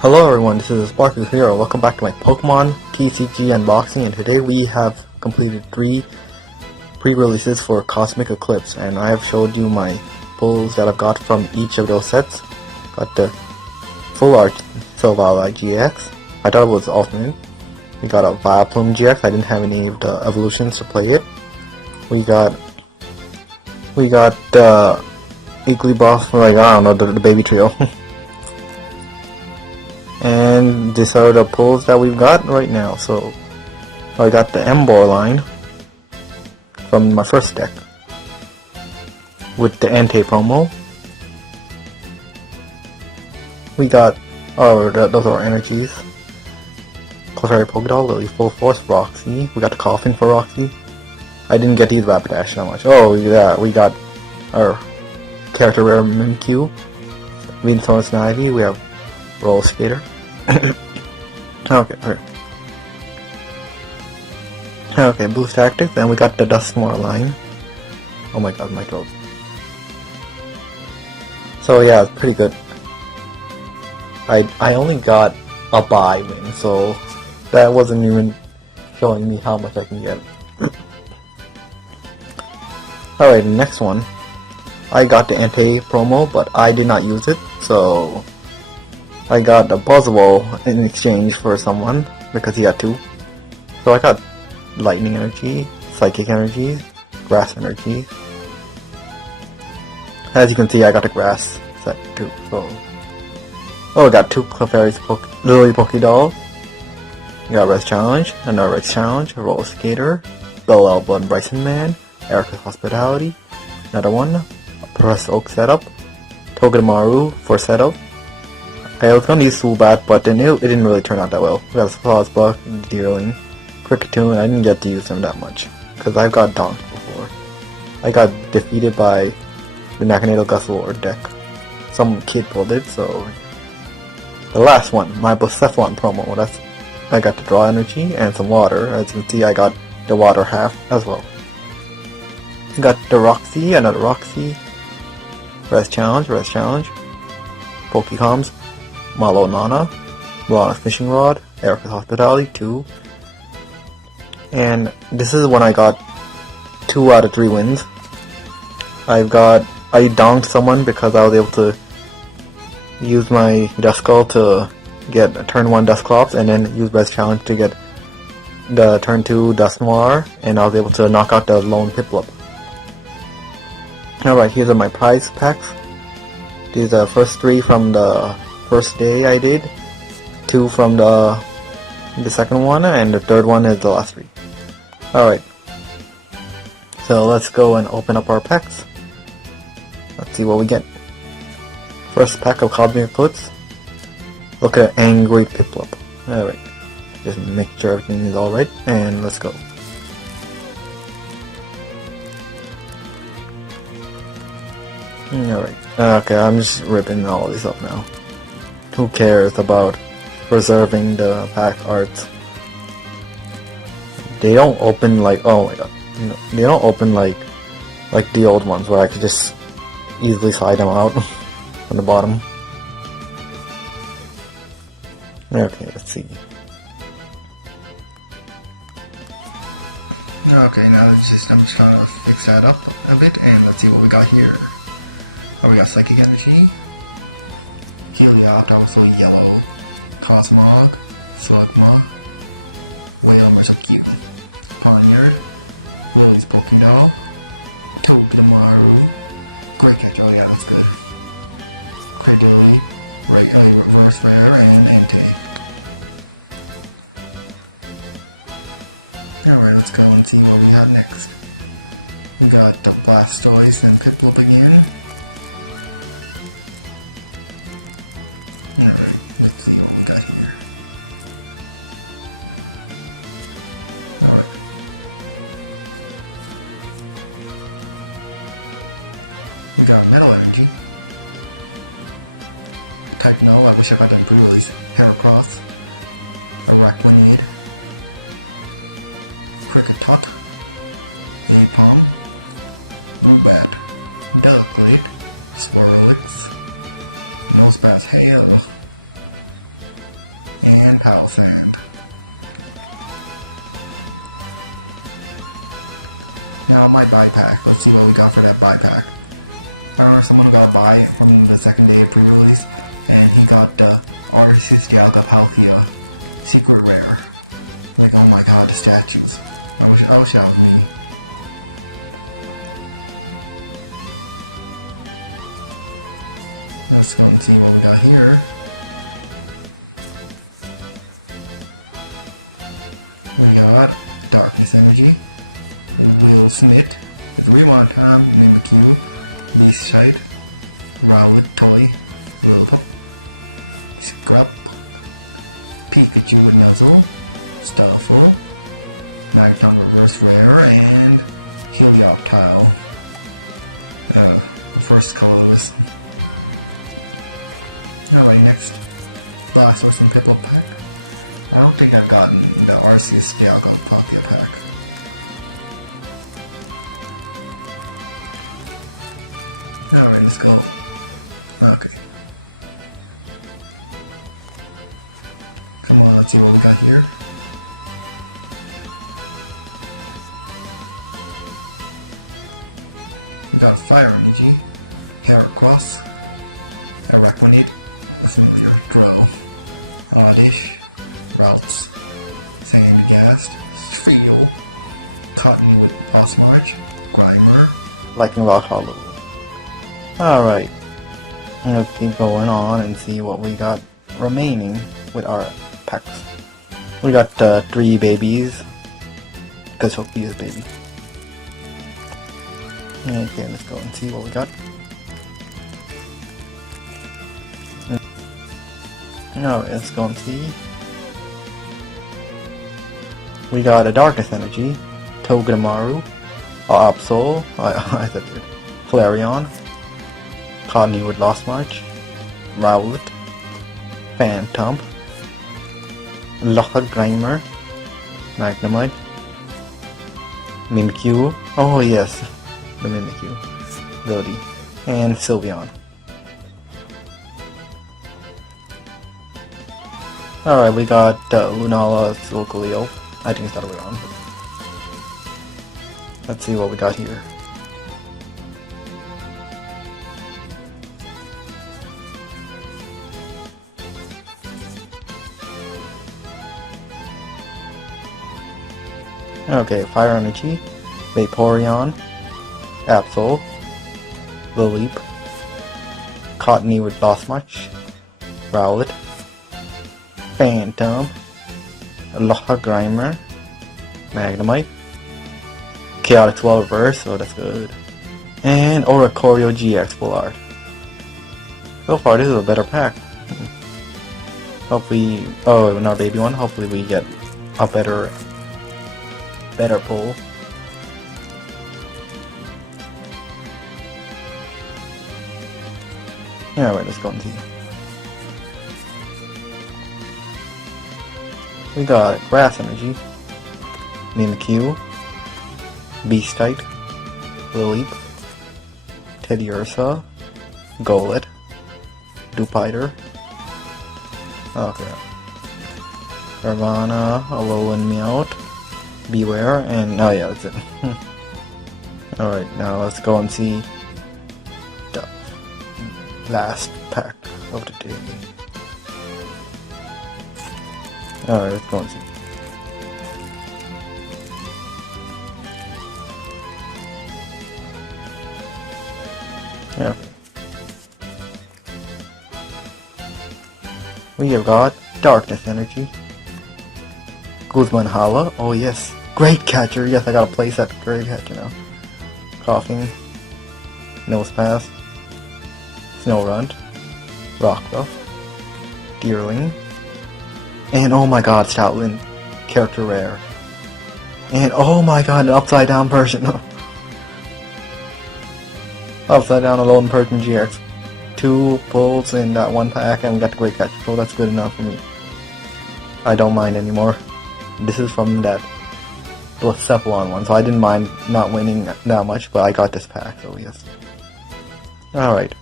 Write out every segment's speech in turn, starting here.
Hello everyone, this is Sparkle Hero. Welcome back to my Pokemon TCG unboxing, and today we have completed 3 pre-releases for Cosmic Eclipse, and I have showed you my pulls that I've got from each of those sets. Got the Full Art Silvally GX. I thought it was alternate. We got a Vileplume GX. I didn't have any of the evolutions to play it. We got Eclipse, like I don't know, the baby trio. And these are the pulls that we've got right now. So I got the Embor line from my first deck with the Entei promo. We got those are energies. Clefairy Pokédoll, Lily Full Force, Roxy. We got the Coughing for Roxy. I didn't get these Rapidash that much. Oh yeah, we got our character rare Mimikyu, Venusaur Snivy. We have Roller Skater. Okay, Boost Tactics, and we got the Dusknoir line. Oh my god, my throat. So yeah, it's pretty good. I only got a buy win, so that wasn't even showing me how much I can get. Alright, next one. I got the Entei promo, but I did not use it, so I got a Buzzwole in exchange for someone, because he had 2. So I got Lightning Energy, Psychic Energy, Grass Energy. As you can see, I got the Grass set too, so... Oh, I got 2 Clefairy's Lily Pokédoll. You got Res Challenge, another Res Challenge, Roller Skater, Bellelba and Bryson Man, Erica's Hospitality, another one, Press Oak setup, Togedemaru for setup. I was gonna use Zubat, but then it didn't really turn out that well. We got Frostbuck, Deerling, Kricketune. I didn't get to use them that much, because I've got Donkey before. I got defeated by the Nakanado Gustlord deck. Some kid built it, so... The last one, my Blacephalon promo, I got the Draw Energy and some water. As you can see, I got the water half as well. I got the Roxy, another Roxy, Res Challenge, Pokecoms, Malonana, Milana's Fishing Rod, Erica's Hospitality, 2. And this is when I got 2 out of 3 wins. I donked someone because I was able to use my Duskull to get a turn 1 Dusclops, and then use Res Challenge to get the turn 2 Dusknoir, and I was able to knock out the lone Piplup. Alright, here are my prize packs. These are the first 3 from the first day I did, 2 from the second one, and the third one is the last 3. Alright, so let's go and open up our packs. Let's see what we get. First pack of Cosmic Eclipse. Look at Angry Piplup. Alright, just make sure everything is alright, and let's go. Alright, okay, I'm just ripping all this up now. Who cares about preserving the pack arts? They don't open like, oh my god, they don't open like the old ones where I could just easily slide them out from the bottom. Okay, let's see. Okay, now I'm just trying to fix that up a bit, and let's see what we got here. Oh, we got Psychic Energy, Helioptile, also Yellow, Cosmog, Slugma, Whale Q, Poniard, Lily's Pokédoll, Togedemaru, Great Catch, oh yeah, that's good, Cradily, Reverse Rare, and Entei. Alright, let's go and see what we got next. We got the Blastoise and Piplup again. Alright, let's see what we got here. Alright. We got Metal Energy. Type No, I wish I got that in pre-release. Heracross. Araquanid. Kricketot. Apom. Woobat. Ducklett. Swirlix. Nosepass Hail. and Pal Sand. Now my buy pack. Let's see what we got for that buy pack. I remember someone who got a buy from the second day of pre-release, and he got the Arceus Dialga Palkia secret rare. Like, oh my god, the statues. I wish that was me. Let's go and see what we got here. We got Darkness Energy, Will Smith, with Rewind Time, Mimikyu, Beast Sight, Rowlet Toy, Lillipup, Scrub, Pikachu with Nuzzle, Stuffle, Magneton Reverse Rare, and Helioptile. The first colorless. Alright, next Blastoise and Piplup pack. I don't think I've gotten the Arceus Dialga Palkia pack. Alright, let's go. Okay. Come on, let's see what we got here. We got Fire Energy, Heracross, Araquanid, a familiar, Drow, Oddish, Routes, Sandygast, Spheal, Cottony with Boss March, Grimer, Lycan Rock Hollow. Alright, let's keep going on and see what we got remaining with our packs. We got 3 babies, because Hopi is baby. Okay, let's go and see what we got. Alright, let's go and see. We got a Darkness Energy, Togedemaru, Absol, I said it, Flareon, Cottony with Lost March, Rowlet, Phantom, Grimer, Magnemite, Mimikyu, oh yes, the Mimikyu, Lodi, and Sylveon. Alright, we got Lunala Zulkaleo. I think it's the other way around. Let's see what we got here. Okay, Fire Energy, Vaporeon, Absol, Lilip, Cottony with Boss March, Rowlet, Phantom, Grimer, Magnemite, Chaotic Swell Reverse, so that's good, and Oricorio GX Full Art. So far, this is a better pack. Hopefully, oh, in our baby one, hopefully we get a better pull. Alright, let's go and see. We got Grass Energy, Mimikyu, Beastite, Lilip, Teddiursa, Golett, Dupiter, okay, Garvana, Alolan Meowth, Beware, and oh yeah, that's it. Alright, now let's go and see the last pack of the day. Alright, let's go and see. Okay. We have got Darkness Energy, Guzman Hala, oh yes, Great Catcher, yes I got a place at Great Catcher now. Coughing, Nosepass, Snorunt, Rockruff, Deerling, and oh my god, Stoutland, character rare. And oh my god, an upside down Persian. Upside down Alolan Persian GX. 2 pulls in that one pack and we got the Great Catcher, so that's good enough for me. I don't mind anymore. This is from that Cephalon one, so I didn't mind not winning that much, but I got this pack, so yes. Alright.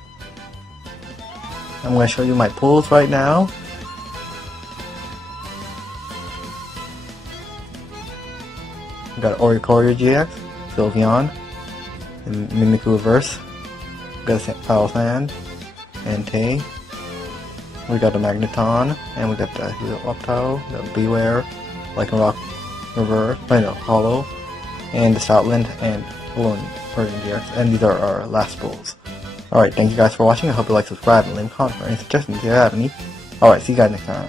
I'm going to show you my pulls right now. We got Oricorio GX, Sylveon, and Mimikyu Reverse. We got Palisand, Entei. We got the Magneton, and we got the Octo, the Beware, Lycanroc Reverse, Hollow, and the Stoutland and Balloon Version GX, and these are our last pulls. Alright, thank you guys for watching. I hope you like, subscribe, and leave a comment for any suggestions if you have any. Alright, see you guys next time.